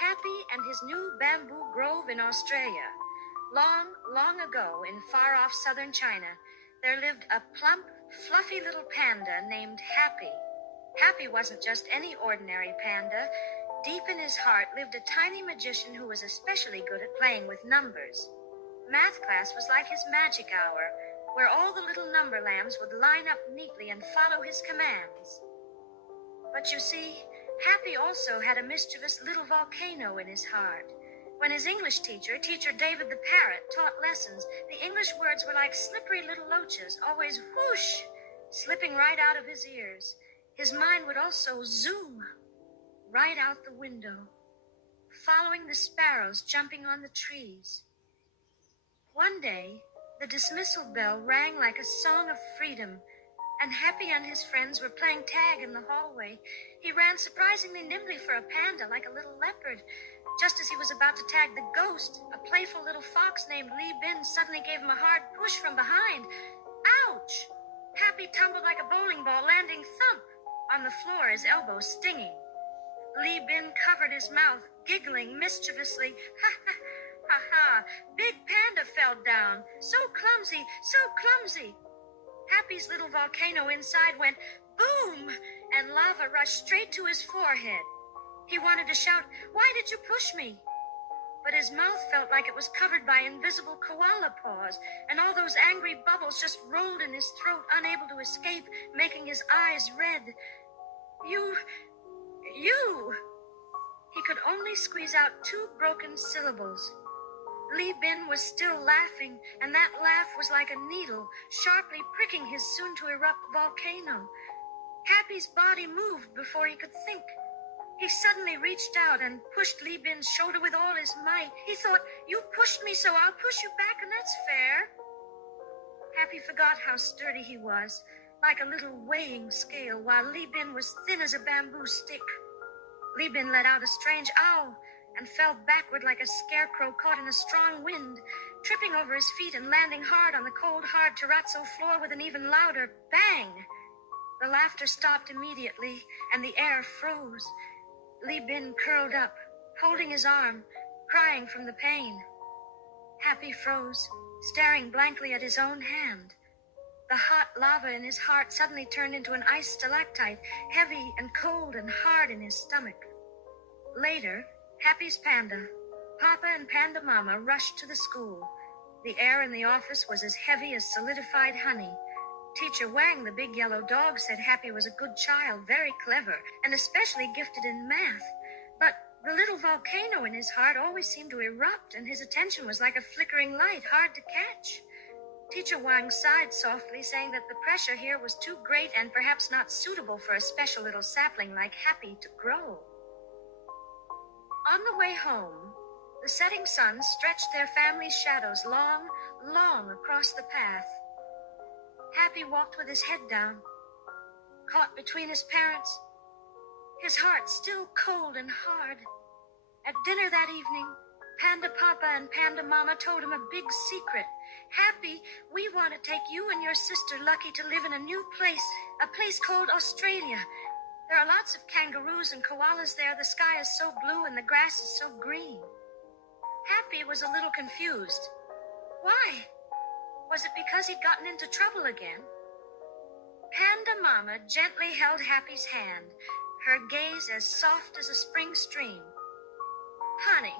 Happy and his new bamboo grove in Australia. Long, long ago, in far-off southern China, there lived a plump, fluffy little panda named Happy. Happy wasn't just any ordinary panda. Deep in his heart lived a tiny magician who was especially good at playing with numbers. Math class was like his magic hour, where all the little number lambs would line up neatly and follow his commands. But you see, Happy also had a mischievous little volcano in his heart. When his English teacher, Teacher David the Parrot, taught lessons, the English words were like slippery little loaches, always whoosh, slipping right out of his ears. His mind would also zoom right out the window, following the sparrows jumping on the trees. One day, the dismissal bell rang like a song of freedom, and Happy and his friends were playing tag in the hallway. He ran surprisingly nimbly for a panda, like a little leopard. Just as he was about to tag the ghost, a playful little fox named Li Bin suddenly gave him a hard push from behind. Ouch! Happy tumbled like a bowling ball, landing thump on the floor, his elbows stinging. Li Bin covered his mouth, giggling mischievously. Ha ha ha ha! Big Panda fell down. So clumsy, so clumsy. Happy's little volcano inside went boom, and lava rushed straight to his forehead. He wanted to shout, "Why did you push me?" But his mouth felt like it was covered by invisible koala paws, and all those angry bubbles just rolled in his throat, unable to escape, making his eyes red. You. He could only squeeze out 2 broken syllables. Li Bin was still laughing, and that laugh was like a needle, sharply pricking his soon-to-erupt volcano. Happy's body moved before he could think. He suddenly reached out and pushed Li Bin's shoulder with all his might. He thought, "You pushed me, so I'll push you back, and that's fair." Happy forgot how sturdy he was, like a little weighing scale, while Li Bin was thin as a bamboo stick. Li Bin let out a strange owl and fell backward like a scarecrow caught in a strong wind, tripping over his feet and landing hard on the cold, hard terrazzo floor with an even louder bang. The laughter stopped immediately, and the air froze. Li Bin curled up, holding his arm, crying from the pain. Happy froze, staring blankly at his own hand. The hot lava in his heart suddenly turned into an ice stalactite, heavy and cold and hard in his stomach. Later, Happy's panda, Papa and Panda Mama rushed to the school. The air in the office was as heavy as solidified honey. Teacher Wang, the big yellow dog, said Happy was a good child, very clever, and especially gifted in math. But the little volcano in his heart always seemed to erupt, and his attention was like a flickering light, hard to catch. Teacher Wang sighed softly, saying that the pressure here was too great and perhaps not suitable for a special little sapling like Happy to grow. On the way home, the setting sun stretched their family's shadows long, long across the path. Happy walked with his head down, caught between his parents, his heart still cold and hard. At dinner that evening, Panda Papa and Panda Mama told him a big secret. "Happy, we want to take you and your sister Lucky to live in a new place, a place called Australia. There are lots of kangaroos and koalas there. The sky is so blue and the grass is so green." Happy was a little confused. Why? Was it because he'd gotten into trouble again? Panda Mama gently held Happy's hand, her gaze as soft as a spring stream. "Honey,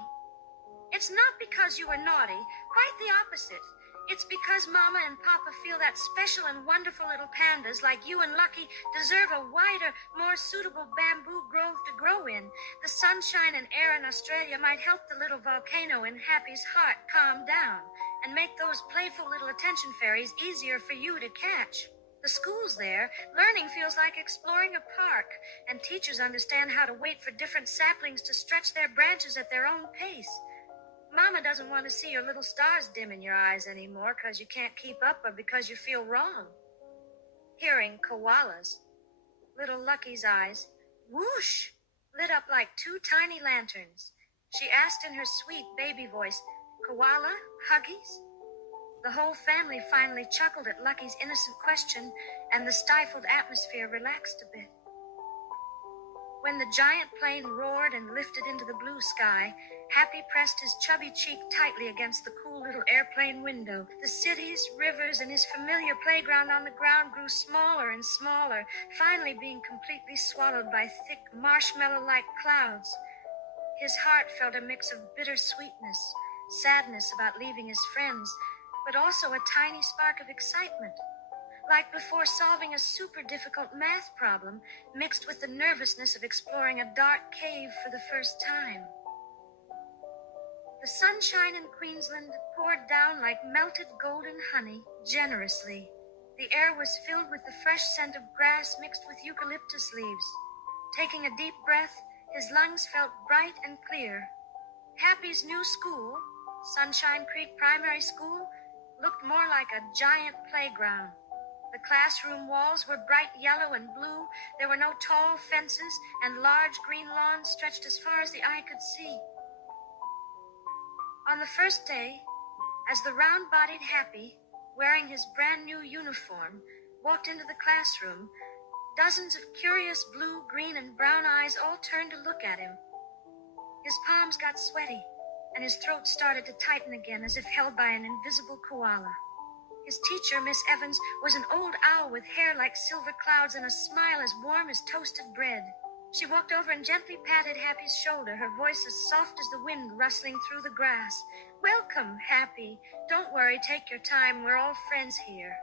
it's not because you were naughty, quite the opposite. It's because Mama and Papa feel that special and wonderful little pandas like you and Lucky deserve a wider, more suitable bamboo grove to grow in. The sunshine and air in Australia might help the little volcano in Happy's heart calm down and make those playful little attention fairies easier for you to catch. The schools there, learning feels like exploring a park, and teachers understand how to wait for different saplings to stretch their branches at their own pace. Mama doesn't want to see your little stars dim in your eyes anymore because you can't keep up or because you feel wrong." Hearing koalas, little Lucky's eyes, whoosh, lit up like 2 tiny lanterns. She asked in her sweet baby voice, "Koala, huggies?" The whole family finally chuckled at Lucky's innocent question, and the stifled atmosphere relaxed a bit. When the giant plane roared and lifted into the blue sky, Happy pressed his chubby cheek tightly against the cool little airplane window. The cities, rivers, and his familiar playground on the ground grew smaller and smaller, finally being completely swallowed by thick, marshmallow-like clouds. His heart felt a mix of bittersweetness, sadness about leaving his friends, but also a tiny spark of excitement, like before solving a super difficult math problem, mixed with the nervousness of exploring a dark cave for the first time. The sunshine in Queensland poured down like melted golden honey, generously. The air was filled with the fresh scent of grass mixed with eucalyptus leaves. Taking a deep breath, his lungs felt bright and clear. Happy's new school, Sunshine Creek Primary School, looked more like a giant playground. The classroom walls were bright yellow and blue. There were no tall fences, and large green lawns stretched as far as the eye could see. On the first day, as the round-bodied Happy, wearing his brand-new uniform, walked into the classroom, dozens of curious blue, green, and brown eyes all turned to look at him. His palms got sweaty, and his throat started to tighten again as if held by an invisible koala. His teacher, Miss Evans, was an old owl with hair like silver clouds and a smile as warm as toasted bread. She walked over and gently patted Happy's shoulder, her voice as soft as the wind rustling through the grass. "Welcome, Happy. Don't worry, take your time. We're all friends here."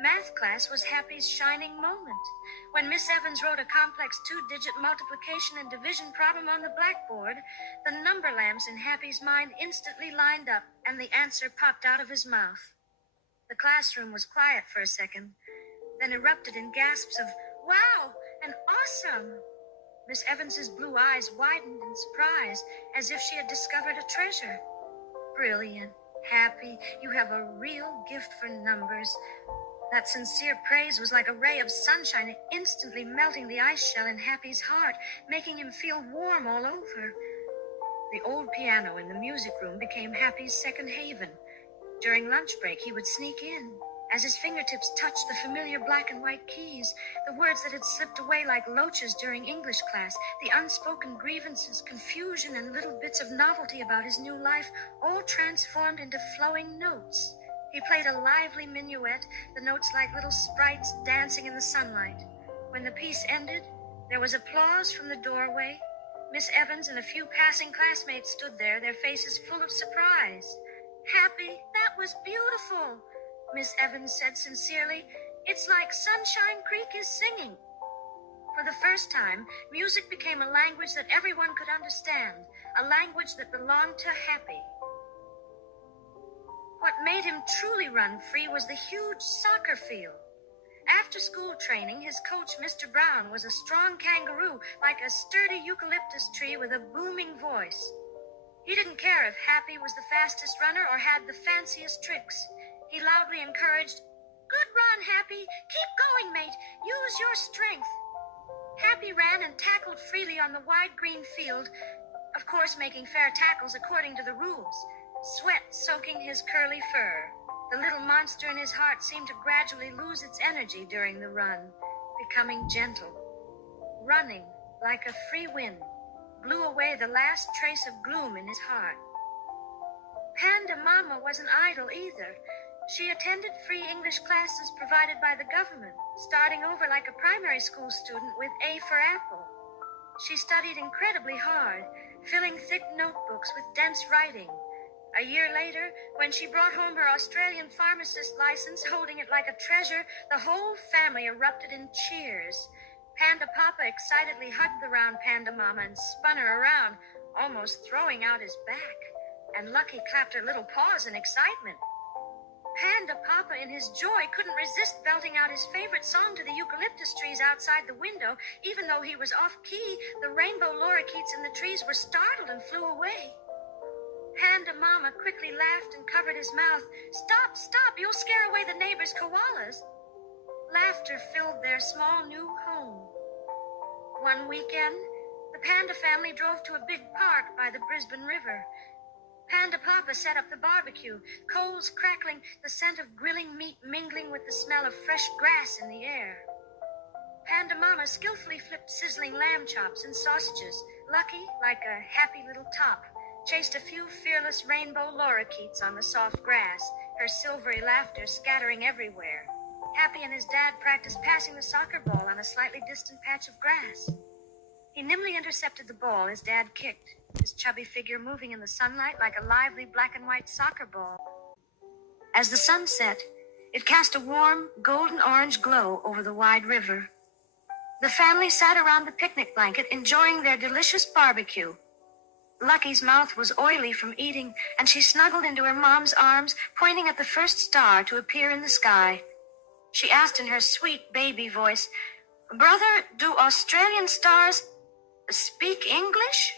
Math class was Happy's shining moment. When Miss Evans wrote a complex 2-digit multiplication and division problem on the blackboard, the number lamps in Happy's mind instantly lined up, and the answer popped out of his mouth. The classroom was quiet for a second, then erupted in gasps of, "Wow!" and "Awesome!" Miss Evans's blue eyes widened in surprise, as if she had discovered a treasure. "Brilliant, Happy. You have a real gift for numbers." That sincere praise was like a ray of sunshine, instantly melting the ice shell in Happy's heart, making him feel warm all over. The old piano in the music room became Happy's second haven. During lunch break, he would sneak in. As his fingertips touched the familiar black and white keys, the words that had slipped away like loaches during English class, the unspoken grievances, confusion, and little bits of novelty about his new life, all transformed into flowing notes. He played a lively minuet, the notes like little sprites dancing in the sunlight. When the piece ended, there was applause from the doorway. Miss Evans and a few passing classmates stood there, their faces full of surprise. "Happy, that was beautiful," Miss Evans said sincerely. "It's like Sunshine Creek is singing." For the first time, music became a language that everyone could understand, a language that belonged to Happy. What made him truly run free was the huge soccer field. After school training, his coach, Mr. Brown, was a strong kangaroo, like a sturdy eucalyptus tree with a booming voice. He didn't care if Happy was the fastest runner or had the fanciest tricks. He loudly encouraged, "Good run, Happy. Keep going, mate. Use your strength." Happy ran and tackled freely on the wide green field, of course making fair tackles according to the rules, sweat soaking his curly fur. The little monster in his heart seemed to gradually lose its energy during the run, becoming gentle. Running, like a free wind, blew away the last trace of gloom in his heart. Panda Mama wasn't idle either. She attended free English classes provided by the government, starting over like a primary school student with A for apple. She studied incredibly hard, filling thick notebooks with dense writing. A year later, when she brought home her Australian pharmacist license, holding it like a treasure, the whole family erupted in cheers. Panda Papa excitedly hugged the round Panda Mama and spun her around, almost throwing out his back. And Lucky clapped her little paws in excitement. Panda Papa, in his joy, couldn't resist belting out his favorite song to the eucalyptus trees outside the window. Even though he was off-key, the rainbow lorikeets in the trees were startled and flew away. Panda Mama quickly laughed and covered his mouth. "Stop, stop, you'll scare away the neighbors' koalas." Laughter filled their small new home. One weekend, the Panda family drove to a big park by the Brisbane River. Panda Papa set up the barbecue, coals crackling, the scent of grilling meat mingling with the smell of fresh grass in the air. Panda Mama skillfully flipped sizzling lamb chops and sausages. Lucky, like a happy little top, chased a few fearless rainbow lorikeets on the soft grass, her silvery laughter scattering everywhere. Happy and his dad practiced passing the soccer ball on a slightly distant patch of grass. He nimbly intercepted the ball his dad kicked, his chubby figure moving in the sunlight like a lively black and white soccer ball. As the sun set, it cast a warm, golden-orange glow over the wide river. The family sat around the picnic blanket, enjoying their delicious barbecue. Lucky's mouth was oily from eating, and she snuggled into her mom's arms, pointing at the first star to appear in the sky. She asked in her sweet baby voice, "Brother, do Australian stars speak English?"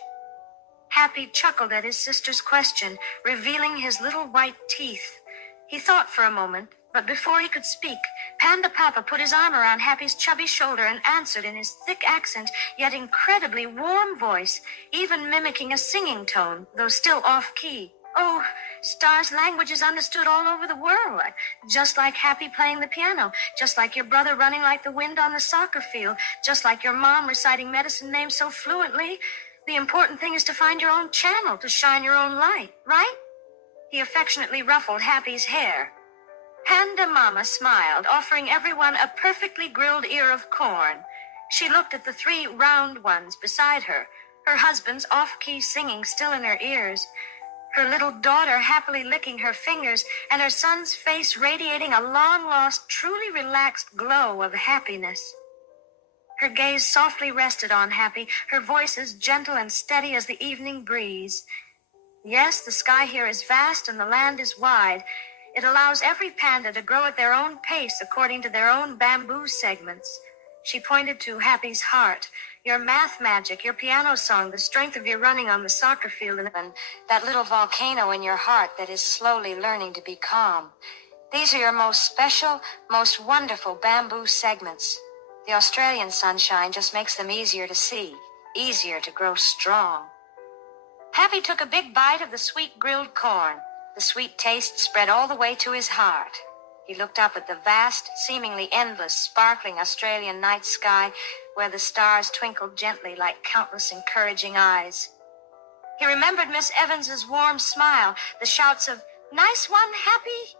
Happy chuckled at his sister's question, revealing his little white teeth. He thought for a moment, but before he could speak, Panda Papa put his arm around Happy's chubby shoulder and answered in his thick accent, yet incredibly warm voice, even mimicking a singing tone, though still off-key. "Oh, stars' language is understood all over the world, just like Happy playing the piano, just like your brother running like the wind on the soccer field, just like your mom reciting medicine names so fluently. The important thing is to find your own channel, to shine your own light, right?" He affectionately ruffled Happy's hair. Panda Mama smiled, offering everyone a perfectly grilled ear of corn. She looked at the 3 round ones beside her, her husband's off-key singing still in her ears, her little daughter happily licking her fingers, and her son's face radiating a long-lost, truly relaxed glow of happiness. Her gaze softly rested on Happy, her voice as gentle and steady as the evening breeze. "Yes, the sky here is vast and the land is wide. It allows every panda to grow at their own pace according to their own bamboo segments." She pointed to Happy's heart. "Your math magic, your piano song, the strength of your running on the soccer field, and that little volcano in your heart that is slowly learning to be calm. These are your most special, most wonderful bamboo segments. The Australian sunshine just makes them easier to see, easier to grow strong." Happy took a big bite of the sweet grilled corn. The sweet taste spread all the way to his heart. He looked up at the vast, seemingly endless, sparkling Australian night sky, where the stars twinkled gently like countless encouraging eyes. He remembered Miss Evans's warm smile, the shouts of, "Nice one, Happy,"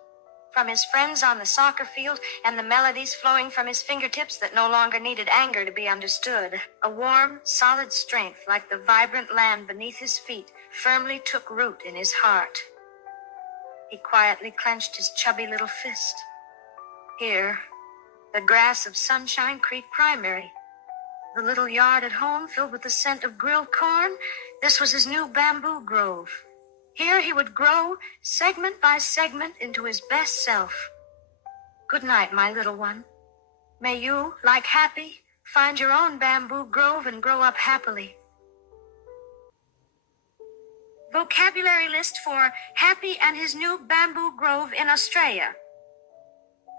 from his friends on the soccer field, and the melodies flowing from his fingertips that no longer needed anger to be understood. A warm, solid strength, like the vibrant land beneath his feet, firmly took root in his heart. He quietly clenched his chubby little fist. Here, the grass of Sunshine Creek Primary, the little yard at home filled with the scent of grilled corn, this was his new bamboo grove. Here he would grow, segment by segment, into his best self. Good night, my little one. May you, like Happy, find your own bamboo grove and grow up happily. Vocabulary list for Happy and his new bamboo grove in Australia.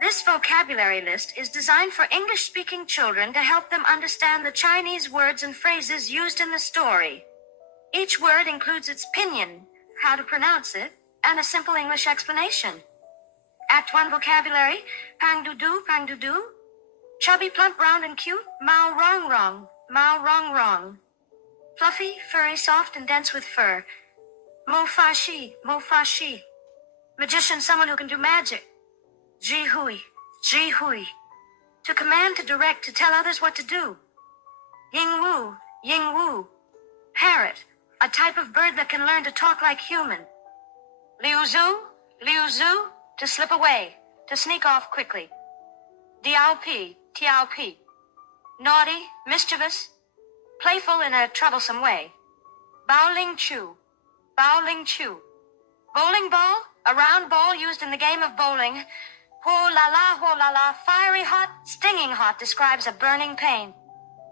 This vocabulary list is designed for English-speaking children to help them understand the Chinese words and phrases used in the story. Each word includes its pinyin, how to pronounce it, and a simple English explanation. Act 1 vocabulary, pang-do-do, pang-do-do. Chubby, plump, round, and cute, mao rong rong, mao rong rong. Fluffy, furry, soft, and dense with fur. Mo fa shi, mo fa shi. Magician, someone who can do magic. Ji hui, ji hui. To command, to direct, to tell others what to do. Ying wu, ying wu. Parrot, a type of bird that can learn to talk like human. Liu zu, to slip away, to sneak off quickly. Diao pi, tiao pi. Naughty, mischievous, playful in a troublesome way. Bao ling chu, bao ling chu. Bowling ball, a round ball used in the game of bowling. Ho la la, fiery hot, stinging hot describes a burning pain.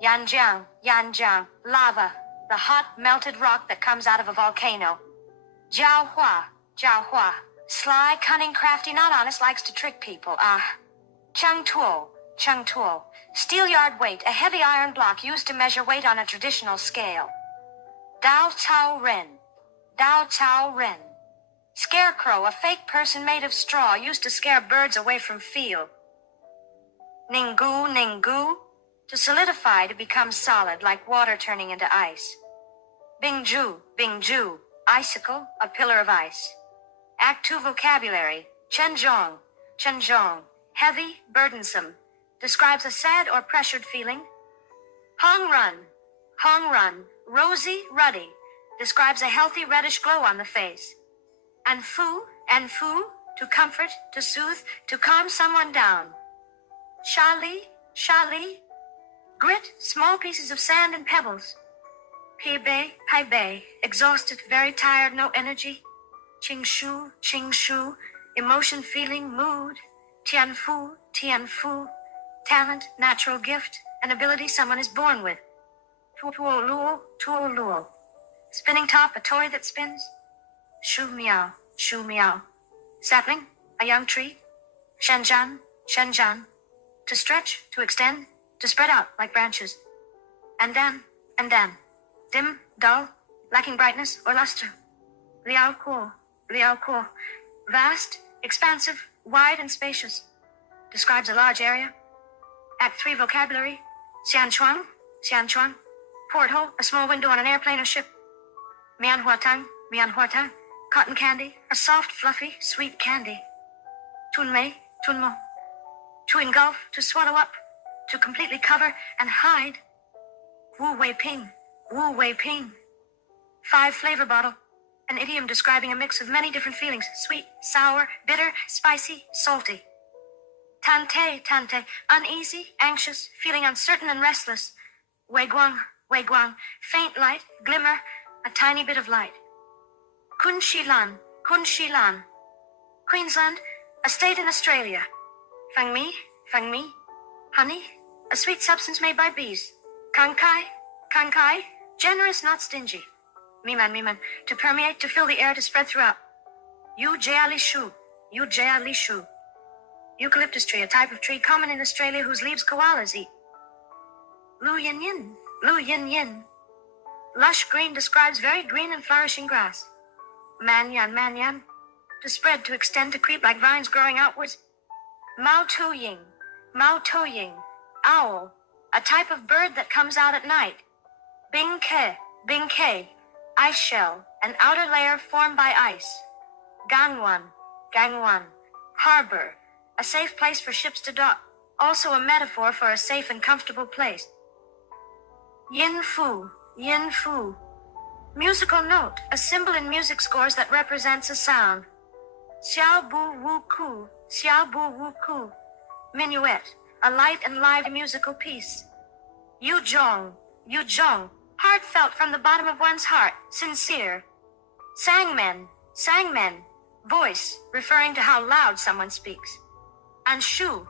Yanjiang, lava, the hot, melted rock that comes out of a volcano. Jiao hua, sly, cunning, crafty, not honest, likes to trick people. Cheng tuo, steel yard weight, a heavy iron block used to measure weight on a traditional scale. Dao cao ren. Scarecrow, a fake person made of straw used to scare birds away from field. Ningu, To solidify, to become solid, like water turning into ice. Bingju, icicle, a pillar of ice. Act 2 vocabulary, chenjong, heavy, burdensome, describes a sad or pressured feeling. Hong run, rosy, ruddy, describes a healthy reddish glow on the face. And fu, to comfort, to soothe, to calm someone down. Shali, grit, small pieces of sand and pebbles. Pai bei, exhausted, very tired, no energy. Qing shu, emotion, feeling, mood. Tian fu, talent, natural gift, an ability someone is born with. Tuo luo, spinning top, a toy that spins. Shu miao, sapling, a young tree. Shenjan, to stretch, to extend, to spread out like branches. And dan, dim, dull, lacking brightness or luster. Liao kuo, vast, expansive, wide and spacious, describes a large area. Act 3 vocabulary, xianchuang, porthole, a small window on an airplane or ship. Mianhuatang, cotton candy, a soft, fluffy, sweet candy. Tunmo, to engulf, to swallow up, to completely cover and hide. Wu wei ping, 5 flavor bottle, an idiom describing a mix of many different feelings, sweet, sour, bitter, spicy, salty. Tante, uneasy, anxious, feeling uncertain and restless. Wei guang, faint light, glimmer, a tiny bit of light. Kunshilan, Queensland, a state in Australia. Fangmi, honey, a sweet substance made by bees. Kankai, generous, not stingy. Miman, to permeate, to fill the air, to spread throughout. Yu jia li shu. Eucalyptus tree, a type of tree common in Australia whose leaves koalas eat. Lu yin. Lush green describes very green and flourishing grass. Manyan, to spread, to extend, to creep like vines growing outwards. Mao to ying, owl, a type of bird that comes out at night. Bing ke, ice shell, an outer layer formed by ice. Gangwan, harbor, a safe place for ships to dock, also a metaphor for a safe and comfortable place. Yin fu, musical note, a symbol in music scores that represents a sound. Xiao bu wu ku, minuet, a light and lively musical piece. Yu zhong, heartfelt from the bottom of one's heart, sincere. Sangmen, voice, referring to how loud someone speaks. Anshu,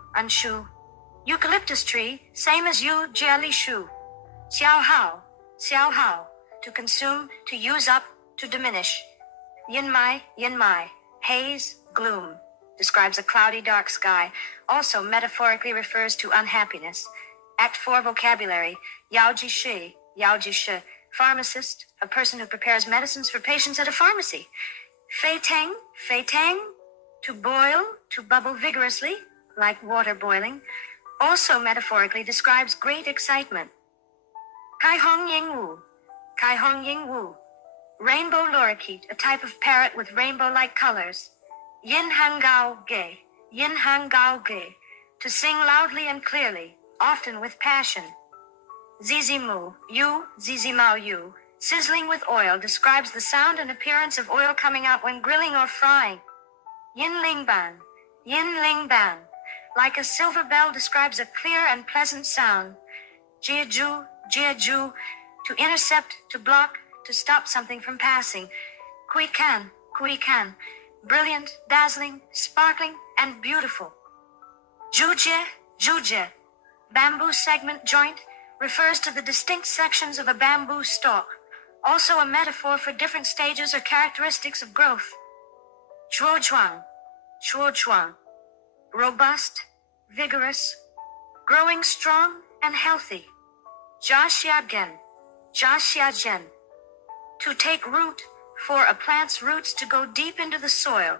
eucalyptus tree, same as yu jia li shu. Xiao hao, to consume, to use up, to diminish. Yin mai, haze, gloom, describes a cloudy, dark sky, also metaphorically refers to unhappiness. Act 4 vocabulary, yao ji shi, pharmacist, a person who prepares medicines for patients at a pharmacy. Fei tang, to boil, to bubble vigorously, like water boiling, also metaphorically describes great excitement. Kai hong ying wu, rainbow lorikeet, a type of parrot with rainbow-like colors. Yin hang gao ge, to sing loudly and clearly, often with passion. Zizimao yu, sizzling with oil, describes the sound and appearance of oil coming out when grilling or frying. Yin ling ban, like a silver bell, describes a clear and pleasant sound. Jiaju, to intercept, to block, to stop something from passing. Kui kan, brilliant, dazzling, sparkling, and beautiful. Juje, bamboo segment joint, refers to the distinct sections of a bamboo stalk, also a metaphor for different stages or characteristics of growth. Chuochuang, robust, vigorous, growing strong and healthy. Jiaxiagen, to take root, for a plant's roots to go deep into the soil.